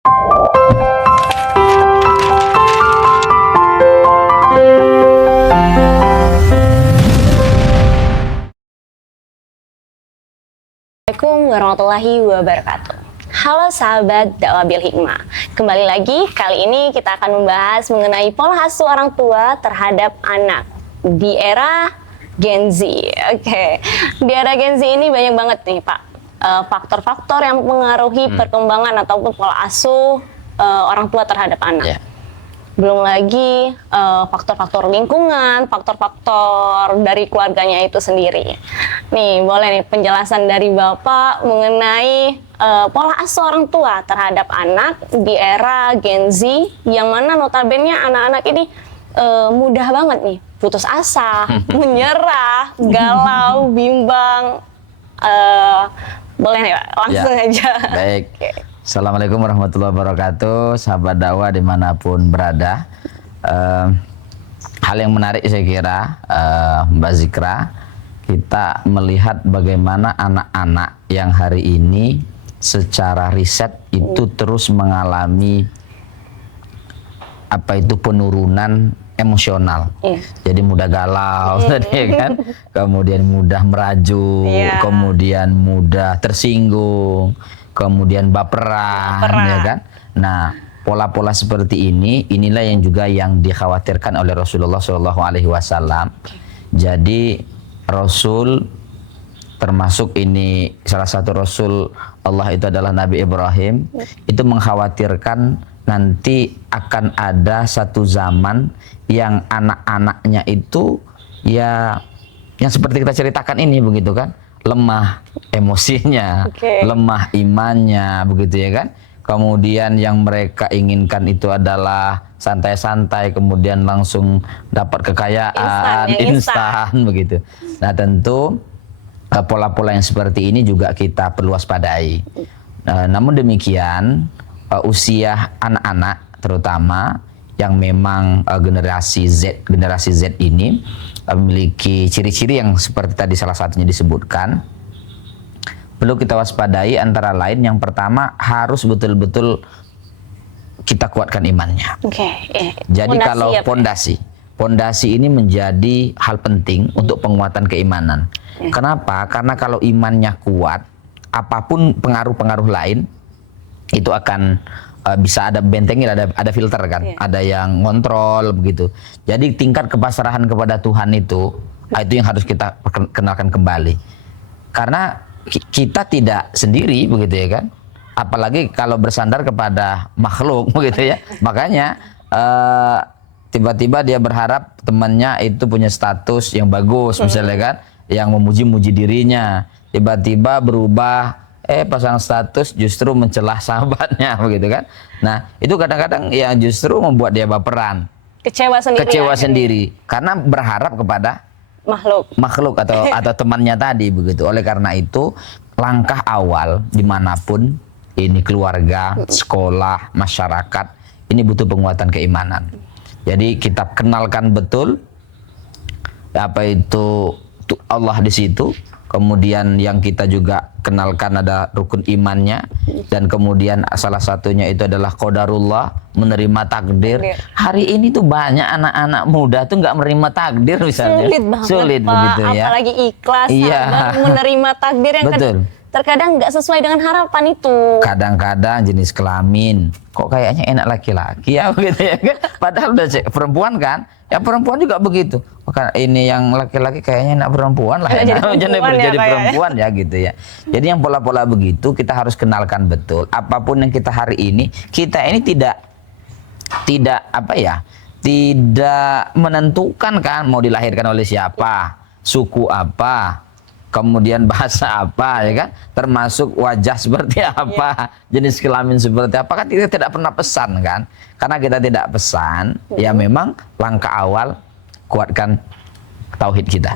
Assalamualaikum warahmatullahi wabarakatuh. Halo sahabat dakwah bil hikmah. Kembali lagi, kali ini kita akan membahas mengenai pola asuh orang tua terhadap anak di era Gen Z. Oke. Di era Gen Z ini banyak banget nih Pak faktor-faktor yang mempengaruhi perkembangan ataupun pola asuh orang tua terhadap anak. Belum lagi faktor-faktor lingkungan, faktor-faktor dari keluarganya itu sendiri. Nih, boleh nih penjelasan dari Bapak mengenai pola asuh orang tua terhadap anak di era Gen Z, yang mana notabene anak-anak ini mudah banget nih putus asa, menyerah, galau, bimbang. Boleh nih Pak, langsung aja. Baik. Assalamualaikum warahmatullahi wabarakatuh, sahabat dakwah dimanapun berada. Hal yang menarik saya kira, Mbak Zikra, kita melihat bagaimana anak-anak yang hari ini secara riset itu terus mengalami penurunan emosional. Jadi mudah galau tadi kan, kemudian mudah merajuk, kemudian mudah tersinggung, kemudian baperan, ya kan? Nah, pola-pola seperti inilah yang juga yang dikhawatirkan oleh Rasulullah SAW. Jadi Rasul, termasuk ini salah satu Rasul Allah itu adalah Nabi Ibrahim, itu mengkhawatirkan nanti akan ada satu zaman yang anak-anaknya itu ya yang seperti kita ceritakan ini, begitu kan? Lemah emosinya, lemah imannya, begitu ya kan? Kemudian yang mereka inginkan itu adalah santai-santai, kemudian langsung dapat kekayaan instan begitu. Nah, tentu pola-pola yang seperti ini juga kita perlu waspadai. Namun demikian, usia anak-anak terutama yang memang generasi Z ini memiliki ciri-ciri yang seperti tadi salah satunya disebutkan. Perlu kita waspadai antara lain, yang pertama harus betul-betul kita kuatkan imannya. Jadi fondasi, kalau pondasi ini menjadi hal penting untuk penguatan keimanan. Kenapa? Karena kalau imannya kuat, apapun pengaruh-pengaruh lain itu akan bisa ada bentengnya, ada filter kan, ada yang ngontrol begitu. Jadi tingkat kepasrahan kepada Tuhan itu yang harus kita kenalkan kembali. Karena kita tidak sendiri, begitu ya kan. Apalagi kalau bersandar kepada makhluk, begitu ya. Makanya tiba-tiba dia berharap temannya itu punya status yang bagus, misalnya kan, yang memuji-muji dirinya. Tiba-tiba berubah, pasang status justru mencelah sahabatnya, begitu kan. Nah, itu kadang-kadang yang justru membuat dia baperan, kecewa sendiri karena berharap kepada makhluk atau temannya tadi, begitu. Oleh karena itu, langkah awal dimanapun ini, keluarga, sekolah, masyarakat, ini butuh penguatan keimanan. Jadi kita kenalkan betul apa itu Allah di situ. Kemudian yang kita juga kenalkan ada rukun imannya, dan kemudian salah satunya itu adalah qadarullah, menerima takdir. Hari ini tuh banyak anak-anak muda tuh nggak menerima takdir misalnya. Sulit Pak, begitu ya. Apalagi ikhlas menerima takdir yang terkadang nggak sesuai dengan harapan itu. Kadang-kadang jenis kelamin kok kayaknya enak laki-laki ya, begitu ya kan. Padahal udah perempuan kan, ya perempuan juga begitu. Ini yang laki-laki kayaknya enak perempuan lah, jadi perempuan ya gitu ya. Jadi yang pola-pola begitu kita harus kenalkan betul. Apapun yang kita hari ini, kita ini tidak menentukan kan mau dilahirkan oleh siapa, suku apa, kemudian bahasa apa, ya kan, termasuk wajah seperti apa, jenis kelamin seperti apa, kan kita tidak pernah pesan kan. Karena kita tidak pesan, ya memang langkah awal kuatkan tauhid kita.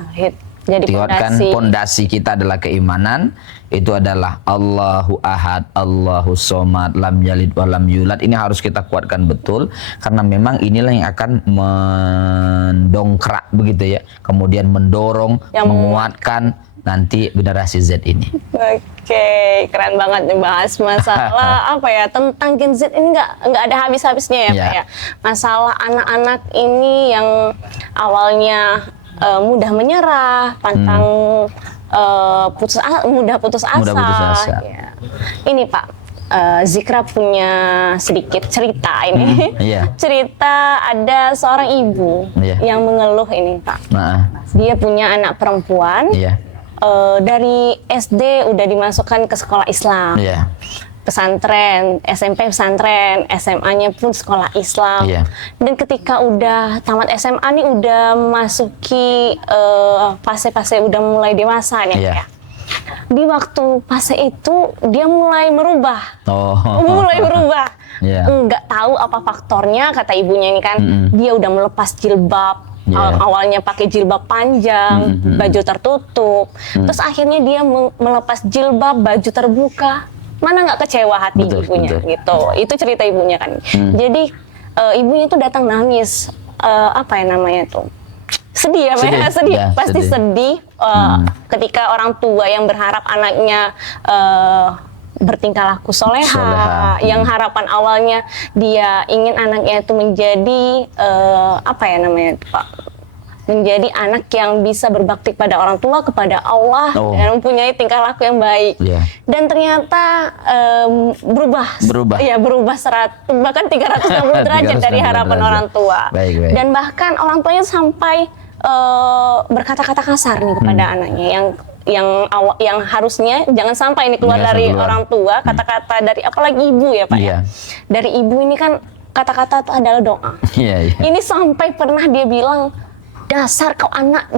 Jadi kuatkan pondasi kita adalah keimanan. Itu adalah Allahu Ahad, Allahu Somad, lam yalid wa lam yulad. Ini harus kita kuatkan betul, karena memang inilah yang akan mendongkrak, begitu ya, kemudian mendorong, menguatkan nanti generasi Z ini. Oke, keren banget nih bahas masalah apa ya, tentang Gen Z ini nggak ada habis-habisnya ya Pak ya. Masalah anak-anak ini yang awalnya mudah menyerah, pantang mudah putus asa. Mudah putus asa. Ya. Ini Pak, Zikra punya sedikit cerita ini. Iya. Cerita ada seorang ibu yang mengeluh ini Pak. Dia punya anak perempuan. Iya. Dari SD udah dimasukkan ke sekolah Islam. Iya. Pesantren, SMP pesantren, SMA-nya pun sekolah Islam. Iya. Dan ketika udah tamat SMA nih udah masuki fase-fase udah mulai dewasa nih Iya. ya. Di waktu fase itu dia mulai merubah. Mulai berubah. Iya. Nggak tahu apa faktornya, kata ibunya ini kan. Dia udah melepas jilbab. Awalnya pakai jilbab panjang, baju tertutup. Terus akhirnya dia melepas jilbab, baju terbuka. Mana nggak kecewa hati ibunya gitu. Itu cerita ibunya kan. Jadi ibunya tuh datang nangis. Apa ya namanya tuh? Sedih ya, Pak? Sedih. Ya, pasti sedih ketika orang tua yang berharap anaknya bertingkah laku soleha. Yang harapan awalnya dia ingin anaknya itu menjadi apa ya namanya Pak? Menjadi anak yang bisa berbakti pada orang tua, kepada Allah, dan mempunyai tingkah laku yang baik. Dan ternyata berubah. Ya, berubah bahkan 360 derajat dari harapan orang tua. Dan bahkan orang tuanya sampai berkata-kata kasar nih kepada anaknya yang harusnya jangan sampai ini keluar dari orang tua, kata-kata dari apalagi ibu ya Pak ya. Dari ibu ini kan kata-kata itu adalah doa. Ini sampai pernah dia bilang, dasar kau anak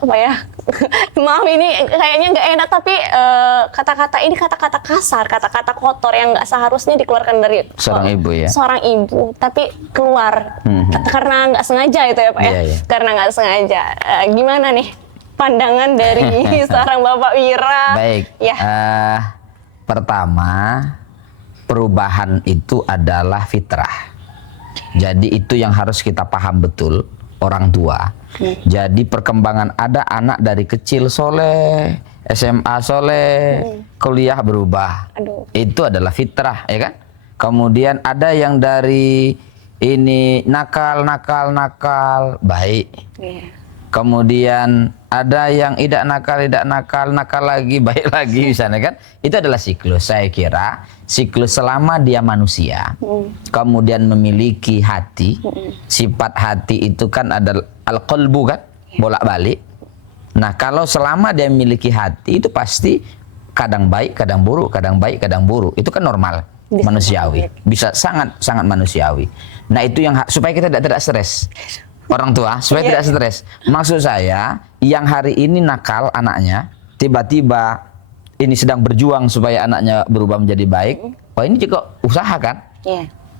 apa ya, maaf ini kayaknya nggak enak, tapi kata-kata ini kata-kata kasar, kata-kata kotor yang nggak seharusnya dikeluarkan dari seorang ibu, tapi keluar karena nggak sengaja itu ya Pak ya. Karena nggak sengaja. Gimana nih pandangan dari seorang Bapak Wira? Baik. Pertama, perubahan itu adalah fitrah. Jadi itu yang harus kita paham betul, orang tua. Jadi perkembangan ada anak dari kecil soleh, SMA soleh, kuliah berubah. Itu adalah fitrah, ya kan? Kemudian ada yang dari ini nakal, baik. Kemudian ada yang tidak nakal lagi, baik lagi, misalnya kan. Itu adalah siklus, saya kira. Siklus selama dia manusia, kemudian memiliki hati. Sifat hati itu kan ada al-qalbu kan, bolak-balik. Nah, kalau selama dia memiliki hati, itu pasti kadang baik, kadang buruk, kadang baik, kadang buruk. Itu kan normal, manusiawi. Bisa sangat manusiawi. Nah, itu yang supaya kita tidak stres. Orang tua supaya tidak stres. Maksud saya, yang hari ini nakal anaknya, tiba-tiba ini sedang berjuang supaya anaknya berubah menjadi baik. Oh, ini juga usaha kan?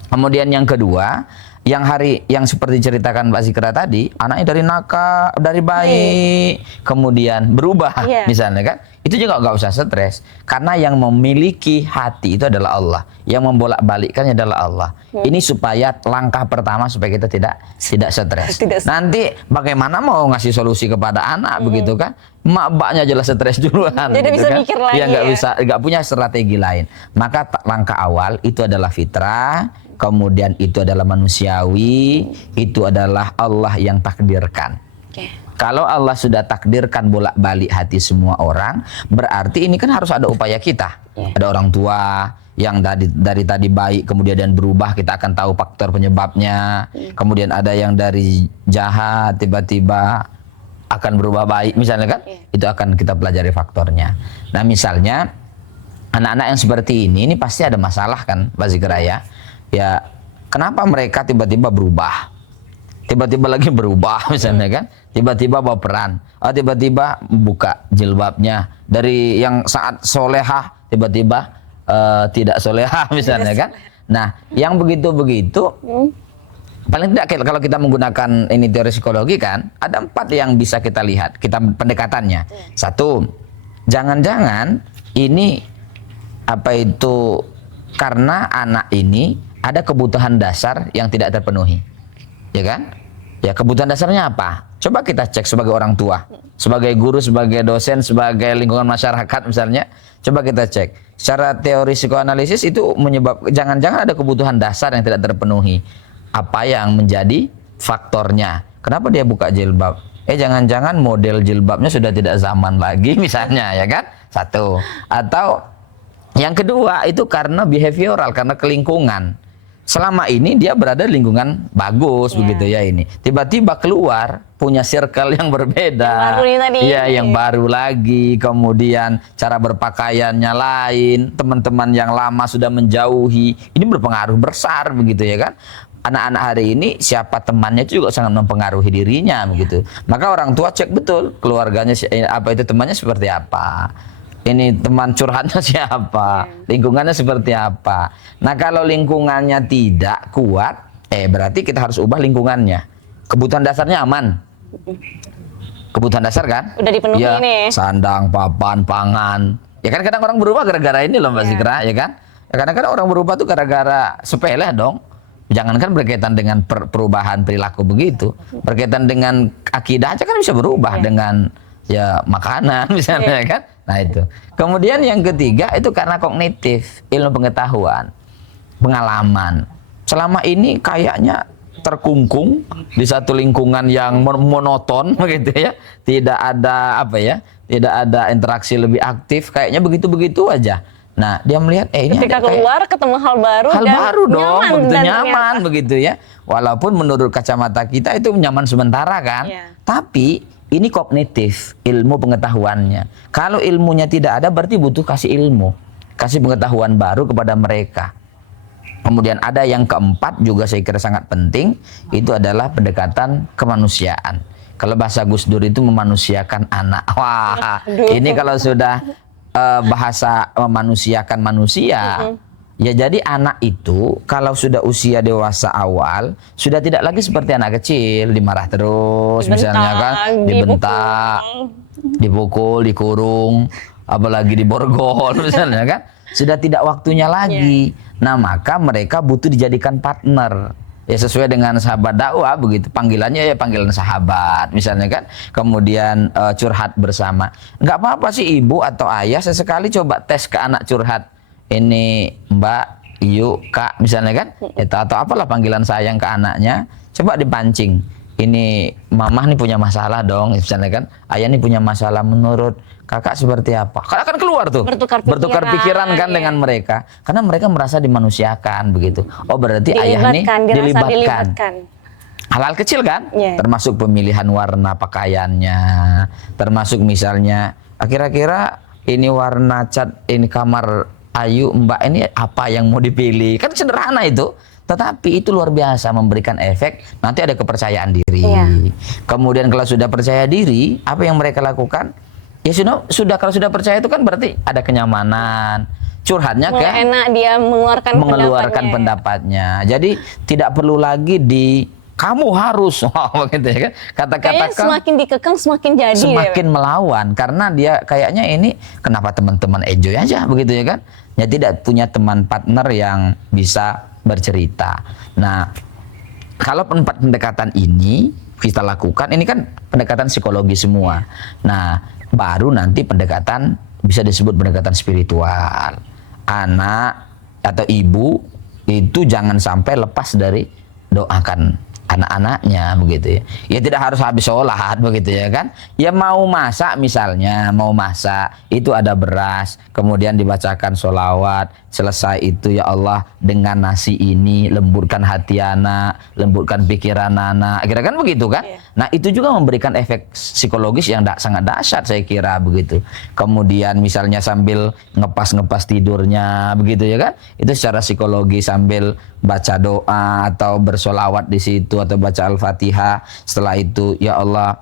Kemudian yang kedua, yang seperti ceritakan Mbak Zikra tadi, anaknya dari nakal, dari baik, kemudian berubah, misalnya kan? Itu juga nggak usah stres, karena yang memiliki hati itu adalah Allah, yang membolak-balikkannya adalah Allah. Ini supaya langkah pertama supaya kita tidak stres. Nanti bagaimana mau ngasih solusi kepada anak begitu kan? Mak-baknya jelas stres duluan. Jadi gitu bisa kan? mikir lagi ya nggak punya strategi lain. Maka langkah awal itu adalah fitrah, kemudian itu adalah manusiawi, itu adalah Allah yang takdirkan. Kalau Allah sudah takdirkan bolak-balik hati semua orang, berarti ini kan harus ada upaya kita. Ada orang tua yang dari tadi baik kemudian dan berubah, kita akan tahu faktor penyebabnya. Kemudian ada yang dari jahat tiba-tiba akan berubah baik, misalnya kan? Itu akan kita pelajari faktornya. Nah, misalnya anak-anak yang seperti ini pasti ada masalah kan, Pak Zikra ya? Ya, kenapa mereka tiba-tiba berubah? Tiba-tiba lagi berubah, misalnya kan? Tiba-tiba baperan, tiba-tiba buka jilbabnya, dari yang saat solehah tiba-tiba tidak solehah, misalnya kan? Nah, yang begitu-begitu, paling tidak kalau kita menggunakan ini teori psikologi kan, ada 4 yang bisa kita lihat, kita pendekatannya. 1, jangan-jangan ini apa itu karena anak ini ada kebutuhan dasar yang tidak terpenuhi, ya kan? Ya kebutuhan dasarnya apa? Coba kita cek sebagai orang tua, sebagai guru, sebagai dosen, sebagai lingkungan masyarakat misalnya. Coba kita cek. Secara teori psikoanalisis itu jangan-jangan ada kebutuhan dasar yang tidak terpenuhi. Apa yang menjadi faktornya? Kenapa dia buka jilbab? Jangan-jangan model jilbabnya sudah tidak zaman lagi misalnya, ya kan? Satu. Atau yang kedua itu karena behavioral, karena kelingkungan. Selama ini dia berada di lingkungan bagus begitu ya ini. Tiba-tiba keluar punya circle yang berbeda. Yang baru ini tadi. Iya, yang baru lagi. Kemudian cara berpakaiannya lain. Teman-teman yang lama sudah menjauhi. Ini berpengaruh besar begitu ya kan. Anak-anak hari ini siapa temannya itu juga sangat mempengaruhi dirinya begitu. Maka orang tua cek betul keluarganya apa itu temannya seperti apa. Ini teman curhatnya siapa, lingkungannya seperti apa. Nah kalau lingkungannya tidak kuat, berarti kita harus ubah lingkungannya. Kebutuhan dasarnya aman. Kebutuhan dasar kan? Udah dipenuhi ya, nih. Sandang, papan, pangan. Ya kan kadang orang berubah gara-gara ini loh Mbak Zikra, ya kan? Ya, kadang-kadang orang berubah tuh gara-gara sepele dong. Jangankan berkaitan dengan perubahan perilaku begitu, berkaitan dengan akidah aja kan bisa berubah dengan ya makanan misalnya kan. Nah itu. Kemudian yang ketiga itu karena kognitif, ilmu pengetahuan, pengalaman. Selama ini kayaknya terkungkung di satu lingkungan yang monoton begitu ya. Tidak ada apa ya? Tidak ada interaksi lebih aktif, kayaknya begitu-begitu aja. Nah, dia melihat ini ketika keluar ketemu hal baru dong, nyaman, begitu nyaman begitu ya. Walaupun menurut kacamata kita itu nyaman sementara kan. Tapi ini kognitif, ilmu pengetahuannya. Kalau ilmunya tidak ada berarti butuh kasih ilmu, kasih pengetahuan baru kepada mereka. Kemudian ada yang keempat juga saya kira sangat penting, itu adalah pendekatan kemanusiaan. Kalau bahasa Gus Dur itu memanusiakan anak. Wah, ini kalau sudah bahasa memanusiakan manusia, ya jadi anak itu kalau sudah usia dewasa awal sudah tidak lagi seperti anak kecil, dimarah terus misalnya kan, dibentak, dipukul, dikurung, apalagi diborgol misalnya kan, sudah tidak waktunya lagi. Nah maka mereka butuh dijadikan partner. Ya sesuai dengan sahabat dakwah begitu, panggilannya ya panggilan sahabat misalnya kan. Kemudian curhat bersama. Nggak apa-apa sih ibu atau ayah sesekali coba tes ke anak curhat. Ini Mbak, Iyu, Kak misalnya kan. Atau apalah panggilan sayang ke anaknya. Coba dipancing. Ini mamah nih punya masalah dong misalnya kan. Ayah nih punya masalah, menurut kakak seperti apa? Karena akan keluar tuh. Bertukar pikiran kan dengan mereka. Karena mereka merasa dimanusiakan begitu. Oh berarti ayah nih dilibatkan. Hal-hal kecil kan? Termasuk pemilihan warna pakaiannya. Termasuk misalnya kira-kira ini warna cat ini kamar Ayu Mbak ini apa yang mau dipilih. Kan sederhana itu. Tetapi itu luar biasa memberikan efek. Nanti ada kepercayaan diri. Kemudian kalau sudah percaya diri, apa yang mereka lakukan? Ya sudah kalau sudah percaya itu kan berarti ada kenyamanan. Curhatnya kan enak dia mengeluarkan pendapatnya. Jadi tidak perlu lagi kamu harus begitu ya kan. Kata-kata semakin dikekang semakin jadi semakin melawan karena dia kayaknya ini kenapa teman-teman enjoy aja begitu ya kan. Ya tidak punya teman partner yang bisa bercerita. Nah, kalau empat pendekatan ini kita lakukan, ini kan pendekatan psikologi semua. Nah, baru nanti pendekatan bisa disebut pendekatan spiritual. Anak atau ibu itu jangan sampai lepas dari doakan anak-anaknya begitu ya. Ya tidak harus habis sholat begitu ya kan. Ya mau masak misalnya, mau masak itu ada beras, kemudian dibacakan sholawat, selesai itu ya Allah dengan nasi ini lembutkan hati anak, lembutkan pikiran anak, kira kan begitu kan. Nah itu juga memberikan efek psikologis yang sangat dahsyat saya kira begitu. Kemudian misalnya sambil ngepas tidurnya begitu ya kan, itu secara psikologi sambil baca doa atau bersolawat di situ atau baca Al-Fatihah. Setelah itu ya Allah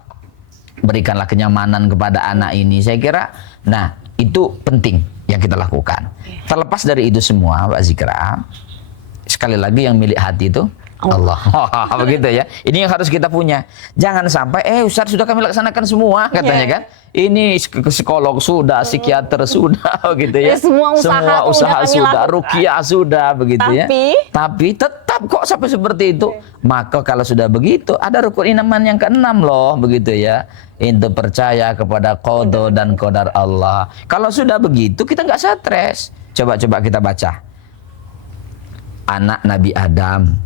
berikanlah kenyamanan kepada anak ini. Saya kira nah itu penting yang kita lakukan. Terlepas dari itu semua Mbak Zikra, sekali lagi yang milik hati itu Allah. Begitu ya. Ini yang harus kita punya. Jangan sampai Ustaz sudah kami laksanakan semua katanya kan. Ini psikolog sudah, psikiater sudah gitu ya. Semua usaha sudah, ruqyah sudah begitu ya. Tapi tetap Siap kok sampai seperti itu. Maka kalau sudah begitu, ada rukun iman yang keenam loh, begitu ya. Itu percaya kepada qada dan qadar Allah. Kalau sudah begitu, kita nggak stres. Coba-coba kita baca. Anak Nabi Adam,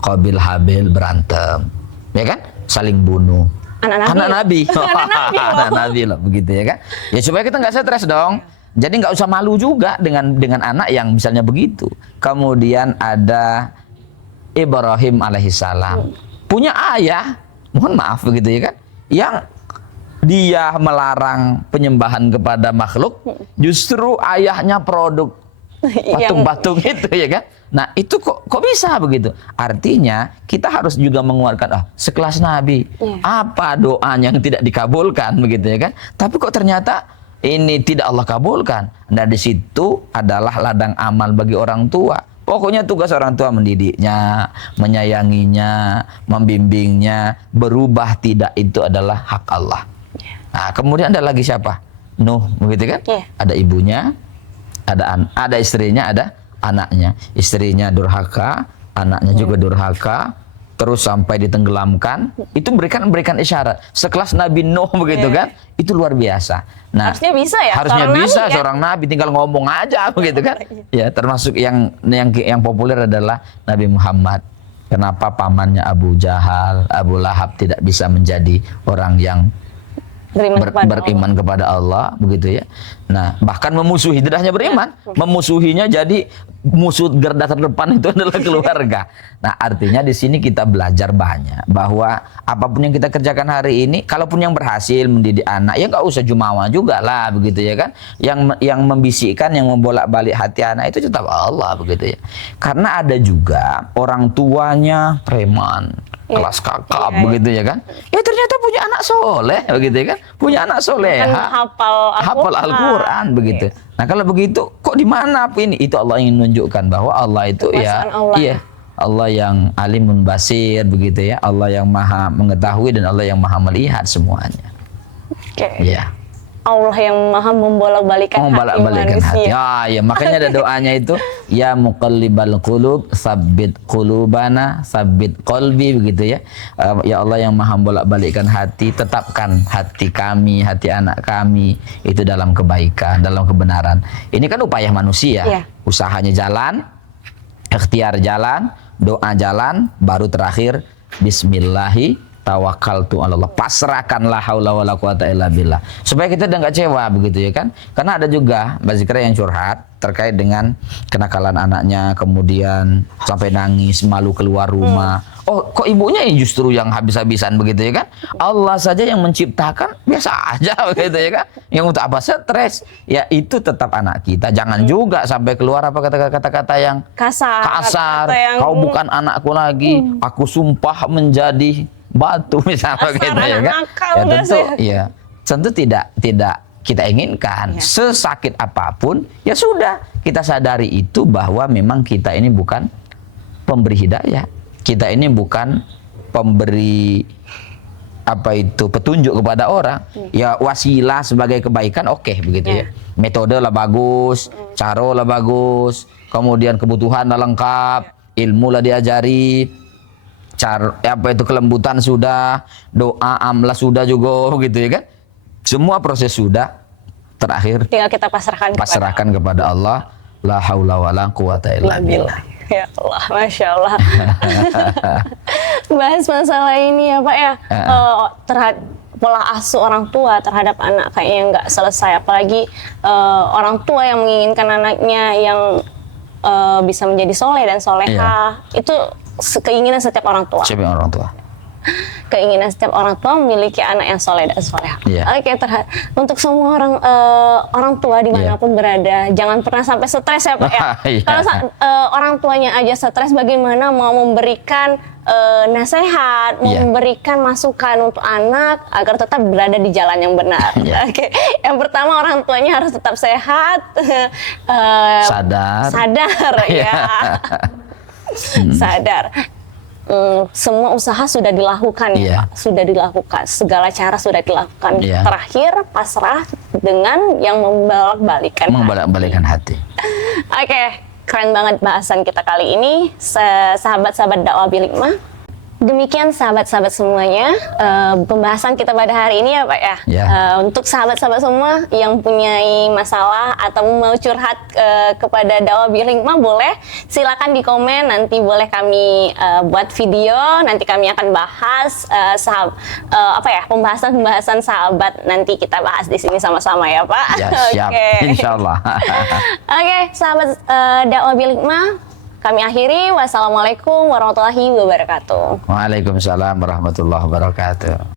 Qabil Habil berantem, ya kan? Saling bunuh. Anak Nabi. Anak Nabi loh, begitu ya kan? Ya supaya kita nggak stres dong. Jadi nggak usah malu juga dengan anak yang misalnya begitu. Kemudian ada Ibrahim alaihissalam, punya ayah, mohon maaf begitu ya kan, yang dia melarang penyembahan kepada makhluk, justru ayahnya produk patung-patung itu ya kan. Nah itu kok bisa begitu? Artinya kita harus juga mengeluarkan sekelas Nabi, apa doanya yang tidak dikabulkan begitu ya kan? Tapi kok ternyata ini tidak Allah kabulkan. Nah di situ adalah ladang amal bagi orang tua. Pokoknya tugas orang tua mendidiknya, menyayanginya, membimbingnya. Berubah tidak itu adalah hak Allah. Nah kemudian ada lagi siapa? Nuh begitu kan? Ada ibunya, ada istrinya, ada anaknya. Istrinya durhaka, anaknya juga durhaka, terus sampai ditenggelamkan. Itu berikan isyarat. Sekelas Nabi Nuh begitu kan? Itu luar biasa. Nah, harusnya bisa ya. Harusnya bisa nabi, seorang nabi tinggal ngomong aja begitu kan? Ya, termasuk yang populer adalah Nabi Muhammad. Kenapa pamannya Abu Jahal, Abu Lahab tidak bisa menjadi orang yang beriman kepada Allah begitu ya. Nah, bahkan memusuhi, tidak hanya beriman, memusuhinya jadi musuh garda terdepan itu adalah keluarga. Nah, artinya di sini kita belajar banyak bahwa apapun yang kita kerjakan hari ini, kalaupun yang berhasil mendidik anak, ya nggak usah jumawa juga lah begitu ya kan. Yang membisikkan, yang membolak-balik hati anak itu tetap Allah begitu ya. Karena ada juga orang tuanya preman, kelas kakap begitu ya kan. Ya ternyata punya anak soleh begitu ya kan. Punya anak soleha, hafal Al-Quran begitu. Nah kalau begitu kok di mana ini? Itu Allah ingin menunjukkan bahwa Allah itu Allah yang alimun basir begitu ya. Allah yang maha mengetahui dan Allah yang maha melihat semuanya. Ya. Allah yang maha membolak-balikan hati. Ya, makanya ada doanya itu, ya muqallibal qulub, tsabbit qulubana, tsabbit qalbi begitu ya. Ya Allah yang maha membolak-balikkan hati, tetapkan hati kami, hati anak kami itu dalam kebaikan, dalam kebenaran. Ini kan upaya manusia. Usahanya jalan, ikhtiar jalan, doa jalan, baru terakhir bismillahi tawakkaltu 'alallah, pasrahkanlah haula wala quwata illa billah, supaya kita tidak kecewa begitu ya kan. Karena ada juga Mbak Zikra yang curhat terkait dengan kenakalan anaknya, kemudian sampai nangis, malu keluar rumah. Oh, kok ibunya justru yang habis-habisan begitu ya kan? Allah saja yang menciptakan biasa aja begitu ya kan? Yang untuk apa stres? Ya itu tetap anak kita. Jangan juga sampai keluar apa kata-kata yang kasar. Kau bukan anakku lagi. Aku sumpah menjadi batu misalnya gitu ya kan. Tentu tidak kita inginkan. Sesakit apapun ya sudah, kita sadari itu bahwa memang kita ini bukan pemberi hidayah, kita ini bukan pemberi petunjuk kepada orang. Ya wasilah sebagai kebaikan begitu ya. Metode lah bagus, cara lah bagus, kemudian kebutuhan lah lengkap, ilmu lah diajari, kelembutan sudah, doa amlah sudah juga begitu ya kan. Semua proses sudah, terakhir tinggal kita pasrahkan kepada Allah. La haula wala quwata illa billah. Ya Allah, Masya Allah. Bahas masalah ini ya Pak ya, terhadap pola asuh orang tua terhadap anak kayaknya nggak selesai, apalagi orang tua yang menginginkan anaknya yang bisa menjadi soleh dan soleha. Itu keinginan setiap orang tua. Keinginan setiap orang tua memiliki anak yang soleh dan soleha. Untuk semua orang tua dimanapun berada, jangan pernah sampai stres ya Pak ya. Kalau orang tuanya aja stres, bagaimana mau memberikan nasihat, memberikan masukan untuk anak agar tetap berada di jalan yang benar. Yang pertama, orang tuanya harus tetap sehat, sadar ya. Sadar. Semua usaha sudah dilakukan ya Pak, sudah dilakukan, segala cara sudah dilakukan. Terakhir pasrah dengan yang membolak-balikan hati. keren banget bahasan kita kali ini, sahabat-sahabat dakwah bil hikmah. Demikian sahabat-sahabat semuanya, pembahasan kita pada hari ini ya Pak ya. Untuk sahabat-sahabat semua yang punya masalah atau mau curhat kepada dakwah bil hikmah, boleh silakan di komen, nanti boleh kami buat video, nanti kami akan bahas pembahasan sahabat, nanti kita bahas di sini sama-sama ya Pak. Ya, siap. Insyaallah. Oke, sahabat dakwah bil hikmah, kami akhiri. Wassalamualaikum warahmatullahi wabarakatuh. Waalaikumsalam warahmatullahi wabarakatuh.